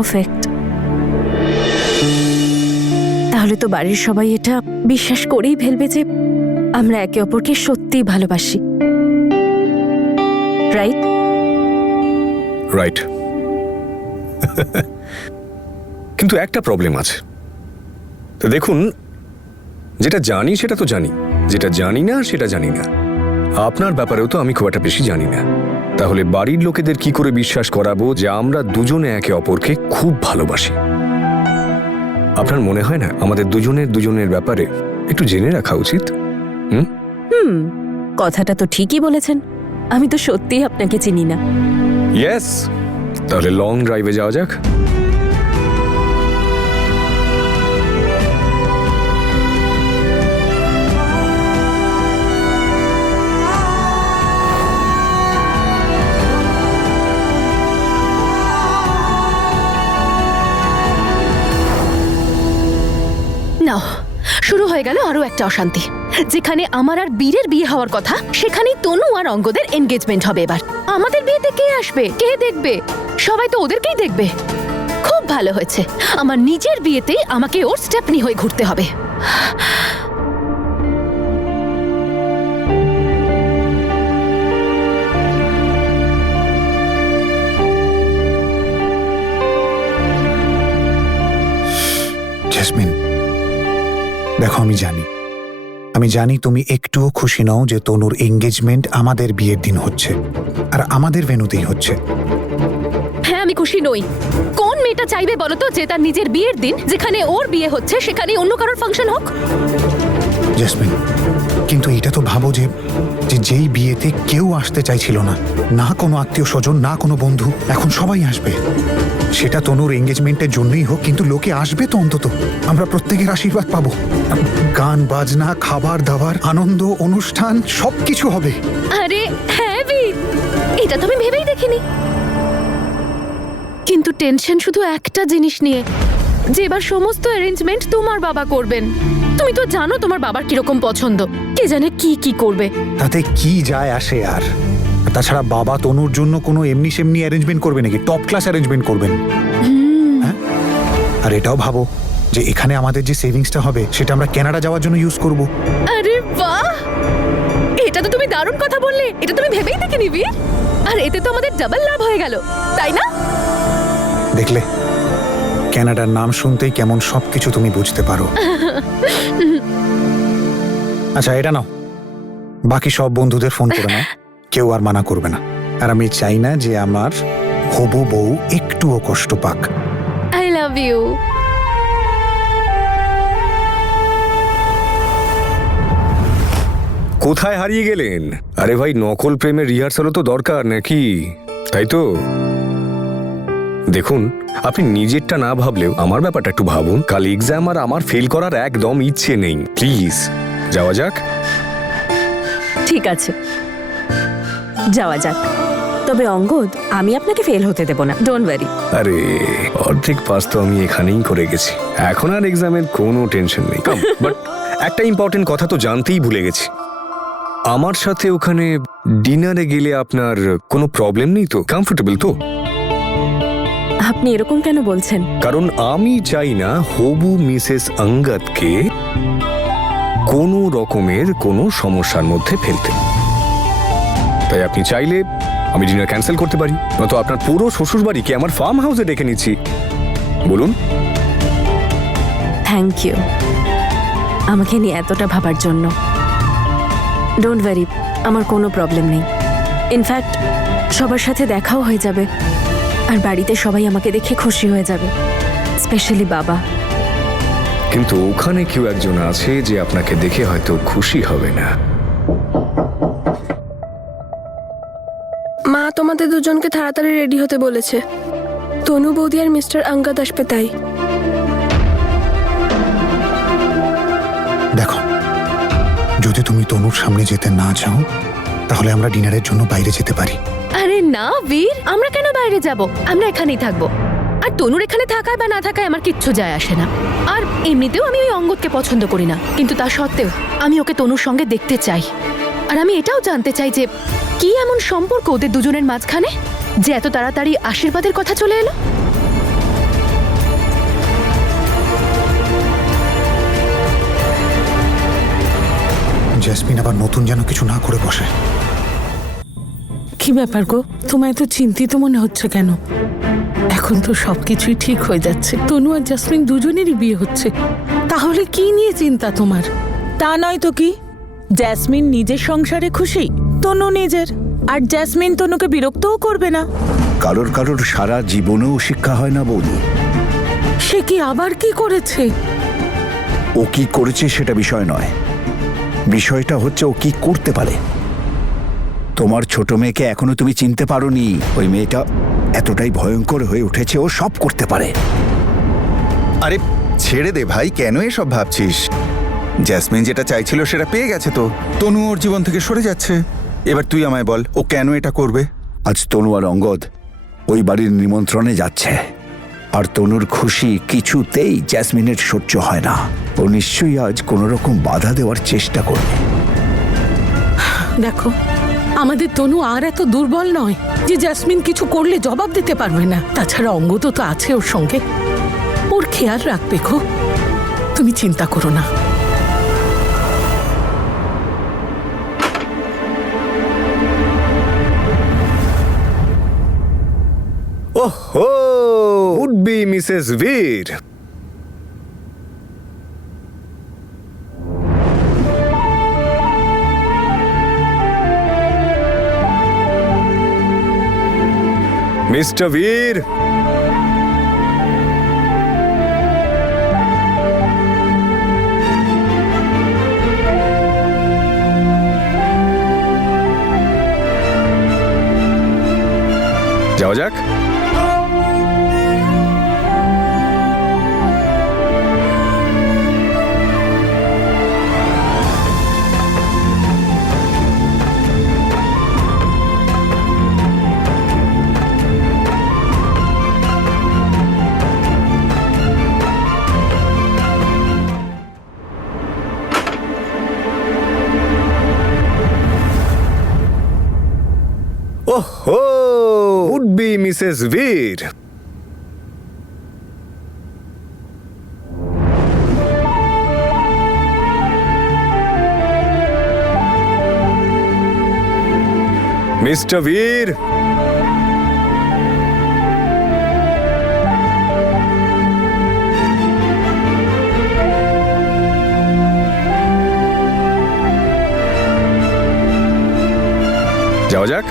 Perfect. তাহলে তো বাড়ির সবাই এটা বিশ্বাস করেই ফেলবে যে আমরা একে অপরকে সত্যিই ভালোবাসি, রাইট? রাইট। কিন্তু একটা প্রবলেম আছে। তো দেখুন, যেটা জানি সেটা তো জানি, যেটা জানি না সেটা জানি না। আপনার ব্যাপারেও তো আমি খুব একটা বেশি জানি না। তাহলে বাড়ির লোকেদের কি করে বিশ্বাস করাবো যে আমরা দুজনে একে অপরকে খুব ভালোবাসি? আপনার মনে হয় না আমাদের দুজনের ব্যাপারে একটু জেনে রাখা উচিত? কথাটা তো ঠিকই বলেছেন। আমি তো সত্যিই আপনাকে চিনি না। ইয়েস, তাহলে লং ড্রাইভে যাওয়া যাক। নাও, শুরু হয়ে গেল আরো একটা অশান্তি। যেখানে আমার আর বীরের বিয়ে হওয়ার কথা, সেখানেই তনু আর অঙ্গদের এনগেজমেন্ট হবে। এবার আমাদের বিয়েতে কে আসবে, কে দেখবে? সবাই তো ওদেরকেই দেখবে। খুব ভালো হয়েছে, আমার নিজের বিয়েতে আমাকে ওর স্টেপনি হয়ে ঘুরতে হবে। জেসমিন, দেখো, আমি জানি তুমি একটুও খুশি নও যে তনুর এঙ্গেজমেন্ট আমাদের বিয়ের দিন হচ্ছে, আর আমাদের ভেন্যুতেই হচ্ছে। হ্যাঁ, আমি খুশি নই। কোন মেয়েটা চাইবে বলো তো যে তার নিজের বিয়ের দিন, যেখানে ওর বিয়ে হচ্ছে, সেখানে অন্য কারোর ফাংশন হোক? জেসমিন, কিন্তু এটা তো ভাবো যে যেই বিয়েতে কেউ আসতে চাইছিল না, না কোনো আত্মীয় স্বজন, না কোনো বন্ধু, এখন সবাই আসবে। সেটা তনুর এঙ্গেজমেন্টের জন্যই হোক, কিন্তু লোকে আসবে তো অন্তত। আমরা প্রত্যেকের আশীর্বাদ পাবো। গান বাজনা, খাবার দাবার, আনন্দ, অনুষ্ঠান সবকিছু হবে। আরে হ্যাঁ বীর, এটা তো আমি ভেবেই দেখিনি। কিন্তু টেনশন শুধু একটা জিনিস নিয়ে, যে এবার সমস্ত অ্যারেঞ্জমেন্ট তোমার বাবা করবেন। তুমি তো জানো তোমার বাবার কিরকম পছন্দ, কে জানে কি কি করবে। তাতে কি যায় আসে আর? তাছাড়া বাবা তনুর জন্য কোনো এমনি সেমনি অ্যারেঞ্জমেন্ট করবে নাকি? টপ ক্লাস অ্যারেঞ্জমেন্ট করবেন। হ্যাঁ, আর এটাও ভাবো যে এখানে আমাদের যে সেভিংসটা হবে সেটা আমরা কানাডা যাওয়ার জন্য ইউজ করব। আরে বাহ, এটা তো তুমি দারুণ কথা বললে। এটা তুমি ভেবেই দেখিনি বীর। আর এতে তো আমাদের ডাবল লাভ হয়ে গেল, তাই না? দেখলে, কানাডার নাম শুনতেই কেমন সবকিছু তুমি বুঝতে পারো। আচ্ছা, এটা নাও, বাকি সব বন্ধুদের ফোন করে নাও। কেউ আর মানা করবে না। আর আমি চাই না যে আমার হবু বউ একটুও কষ্ট পাক। I love you. কোথায় হারিয়ে গেলেন? আরে ভাই, নকল প্রেমের রিহার্সালও তো দরকার নাকি, তাই তো? দেখুন, আপনি নিজেরটা না ভাবলেও আমার ব্যাপারটা একটু ভাবুন। কাল এক্সাম, আর আমার ফেল করার একদম ইচ্ছে নেই। প্লিজ যাওয়া যাক। ঠিক আছে, যাওয়া যাক। তবে অঙ্গদ, আমি আপনাকে ফেল হতে দেব না, ডোন্ট ওয়ারি। আরে, অর্ধেক পাস তো আমি এখানেই করে গেছি, এখন আর এক্সামের কোনো টেনশন নেই। বাট একটা ইম্পর্টেন্ট কথা তো জানতেই ভুলে গেছি। আমার সাথে ওখানে ডিনারে গেলে আপনার কোনো প্রবলেম নেই তো? কমফোর্টেবল তো? আপনি এরকম কেন বলছেন? কারণ আমি চাই না হবু মিসেস অঙ্গদকে কোনো রকমের কোনো সমস্যার মধ্যে ফেলতে। তাই আপনি চাইলে আমি ডিনার ক্যান্সেল করতে পারি, নয়তো আপনার পুরো শ্বশুর বাড়িকে আমার ফার্ম হাউসে ডেকে নিচ্ছি। বলুন। থ্যাংক ইউ আমাকে নিয়ে এতটা ভাবার জন্য। ডোন্ট ওয়ারি, আমার কোনো প্রবলেম নেই। ইনফ্যাক্ট সবার সাথে দেখাও হয়ে যাবে, আর বাড়িতে সবাই আমাকে দেখে খুশি হয়ে যাবে, স্পেশালি বাবা। কিন্তু ওখানে কেউ একজন আছে যে আপনাকে দেখে হয়তো খুশি হবে না। মা তোমাদের দুজনকে তাড়াতাড়ি রেডি হতে বলেছে। তনু বৌদি আর মিস্টার অঙ্গদ আসবে তাই। দেখো, যদি তুমি তনুর সামনে যেতে না চাও, তাহলে আমরা ডিনারের জন্য বাইরে যেতে পারি। আরে না বীর, আমরা কেন বাইরে যাব? আমরা এখানেই থাকবো। আর তনুর এখানে থাকায় বা না থাকায় আমার কিচ্ছু যায় আসে না। আর এমনিতেও আমি ওই অঙ্গদকে পছন্দ করি না, কিন্তু তা সত্ত্বেও আমি ওকে তনুর সঙ্গে দেখতে চাই। আর আমি এটাও জানতে চাই যে কি এমন সম্পর্ক ওদের দুজনের মাঝখানে যে এত তাড়াতাড়ি আশীর্বাদের কথা চলে এলো। জেসমিন আবার নতুন যেন কিছু না করে বসে। কি ব্যাপার গো, তোমায় তো চিন্তিত মনে হচ্ছে কেন? এখন তো সবকিছুই ঠিক হয়ে যাচ্ছে, তনু আর জাসমিন দুজনেরই বিয়ে হচ্ছে, তাহলে কি নিয়ে চিন্তা তোমার? তা নয় তো কি, জ্যাসমিন নিজের সংসারে খুশি, তনু নিজের, আর জ্যাসমিন তনুকে বিরক্তও করবে না। কারোর কারোর সারা জীবনেও শিক্ষা হয় না বৌদি। সে কি আবার কি করেছে? ও কি করেছে সেটা বিষয় নয়, বিষয়টা হচ্ছে ও কি করতে পারে। তোমার ছোট মেয়েকে এখনো তুমি চিনতে পারোনি। ওই মেয়েটা এতটাই ভয়ঙ্কর হয়ে উঠেছে, ও সব করতে পারে। আরে ছেড়ে দে ভাই, কেন এসব ভাবছিস? জ্যাসমিন যেটা চাইছিল সেটা পেয়ে গেছে তো, তনু ওর জীবন থেকে সরে যাচ্ছে। এবার তুই আমায় বল, ও কেন এটা করবে? আজ তনু আর অঙ্গদ ওই বাড়ির নিমন্ত্রণে যাচ্ছে, আর তনুর খুশি কিছুতেই জ্যাসমিনের সহ্য হয় না। ও নিশ্চয়ই আজ কোনো রকম বাধা দেওয়ার চেষ্টা করবে। দেখো, আমাদের তনু আর এত দুর্বল নয় যে জাসমিন কিছু করলে জবাব দিতে পারবে না। তাছাড়া অঙ্গদ তো আছে ওর সঙ্গে, ওর খেয়াল রাখবে গো, তুমি চিন্তা করো না। ওহো, উড বি মিসেস বীর। মিস্টার বীর, যাওয়া যাক। ওহো, উড বি মিসেস বীর। মিস্টার বীর, যাওয়া যাক।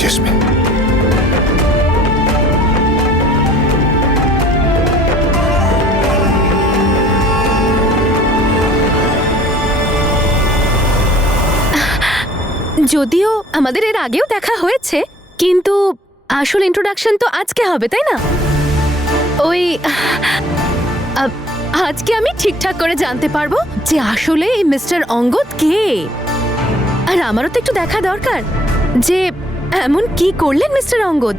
জেসমিন, যদিও আমাদের এর আগেও দেখা হয়েছে, কিন্তু আসল ইন্ট্রোডাকশন তো আজকে হবে, তাই না? ওই আজকে আমি ঠিকঠাক করে জানতে পারবো যে আসলে এই মিস্টার অঙ্গদ কে। আর আমারও তো একটু দেখা দরকার যে এমন কি করলেন মিস্টার অঙ্গদ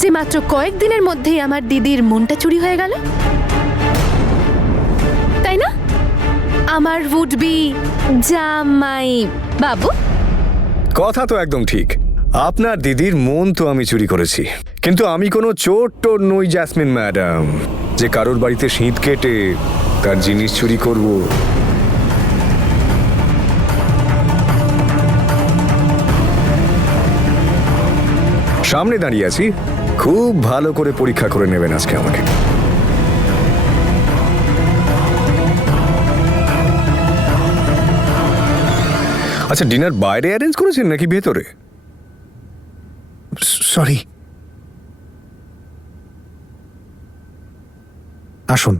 যে মাত্র কয়েকদিনের মধ্যেই আমার দিদির মনটা চুরি হয়ে গেল, তাই না আমার উড বি জামাই বাবু? কথা তো একদম ঠিক। আপনার দিদির মন তো আমি চুরি করেছি, কিন্তু আমি কোনো চোর টোর নই জ্যাসমিন ম্যাডাম, যে কারোর বাড়িতে শীত কেটে তার জিনিস চুরি করব। সামনে দাঁড়িয়ে আছি, খুব ভালো করে পরীক্ষা করে নেবেন আজকে আমাকে। আচ্ছা, ডিনার বাইরে অ্যারেঞ্জ করেছেন নাকি ভেতরে? সরি, আসুন।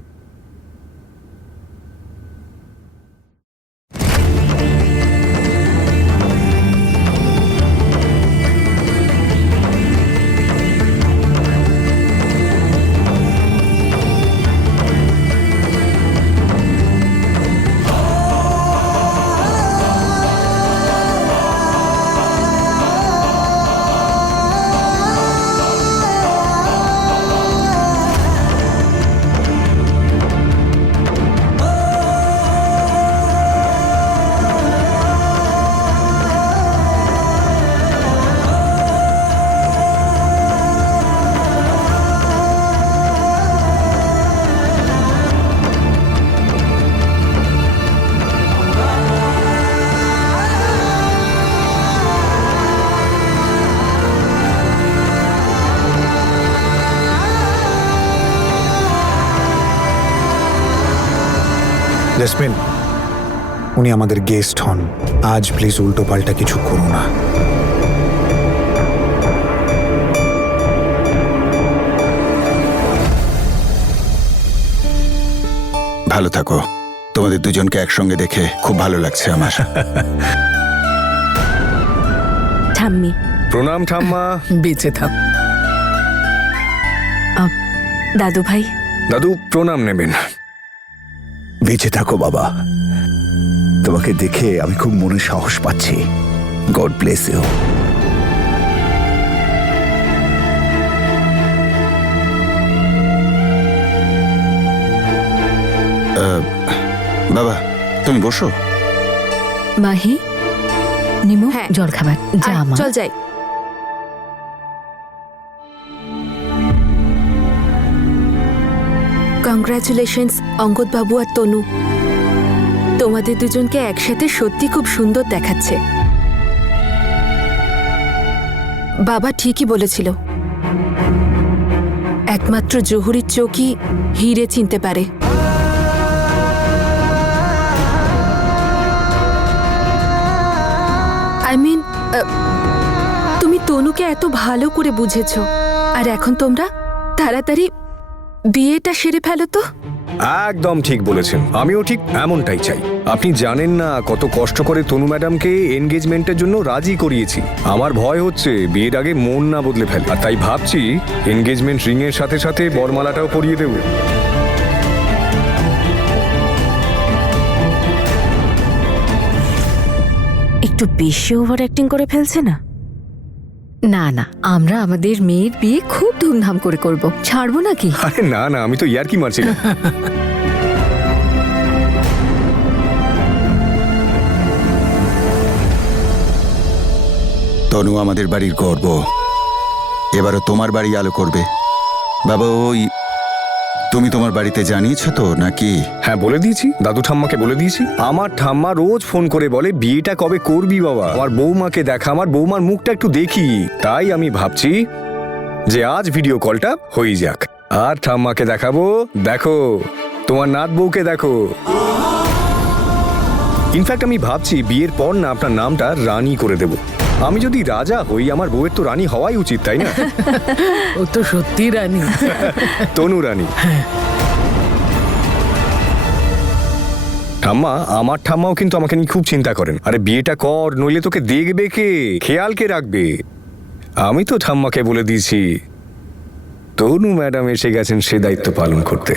জেসমিন, উনি আমাদের গেস্ট হন। আজ প্লিজ উল্টো পাল্টা কিছু করো না। ভালো থাকো। তোমাদের দুজনকে একসঙ্গে দেখে খুব ভালো লাগছে আমার। ঠাম্মি, প্রণাম ঠাম্মা। বেঁচে থাক। দাদু ভাই, দাদু প্রণাম নেবেন। বেঁচে থাকো বাবা। তোমাকে দেখে আমি খুব মনে সাহস পাচ্ছি। God bless you. বাবা তুমি বসো। মাহি, নিমু, হ্যাঁ। জল খাবার যা আয়, মা। চল যাই। কংগ্রাচুলেশনস অঙ্গদ বাবু আর তনু, তোমাদের দুজনকে একসাথে সত্যি খুব সুন্দর দেখাচ্ছে। বাবা ঠিকই বলেছিল, একমাত্র জহুরির চোখই হিরে চিনতে পারে। আই মিন, তুমি তনুকে এত ভালো করে বুঝেছো, আর এখন তোমরা তাড়াতাড়ি বিয়েটা সেরে ফেলো তো। একদম ঠিক বলেছেন, আমিও ঠিক এমনটাই চাই। আপনি জানেন না কত কষ্ট করে তনু ম্যাডামকে এনগেজমেন্টের জন্য রাজি করিয়েছি। আমার ভয় হচ্ছে বিয়ের আগে মন না বদলে ফেলে, আর তাই ভাবছি এনগেজমেন্ট রিং এর সাথে সাথে বরমালাটাও পরিয়ে দেব। একটু বেশি ওভার অ্যাক্টিং করে ফেলছে না? না না, আমরা আমাদের মেয়ের বিয়ে খুব ধুমধাম করে করব, ছাড়বো নাকি? আরে না না, আমি তো ইয়ার্কি মারছিলাম। তনু আমাদের বাড়ির গর্ব, এবারও তোমার বাড়ি আলো করবে। বাবা ওই তুমি তোমার বাড়িতে জানিয়েছো তো নাকি? হ্যাঁ বলে দিয়েছি, দাদু ঠাম্মাকে বলে দিয়েছি। আমার ঠাম্মা রোজ ফোন করে বলে বিয়েটা কবে করবি বাবা, আমার বৌমাকে দেখা, আমার বৌমার মুখটা একটু দেখি। তাই আমি ভাবছি যে আজ ভিডিও কলটা হয়ে যাক, আর ঠাম্মাকে দেখাবো, দেখো তোমার নাত বউকে দেখো। ইনফ্যাক্ট আমি ভাবছি বিয়ের পর না আপনার নামটা রানী করে দেব। আমি যদি রাজা হই, আমার বউয়ের তো রানী হওয়াই উচিত, তাই না? ও তো সত্যি রানী। তনু রানী। ঠাম্মা, আমার ঠাম্মাও কিন্তু আমাকে নিয়ে খুব চিন্তা করেন। আরে বিয়েটা কর, নইলে তোকে দেখবে কে, খেয়াল কে রাখবে? আমি তো ঠাম্মাকে বলে দিয়েছি তনু ম্যাডাম এসে গেছেন সে দায়িত্ব পালন করতে।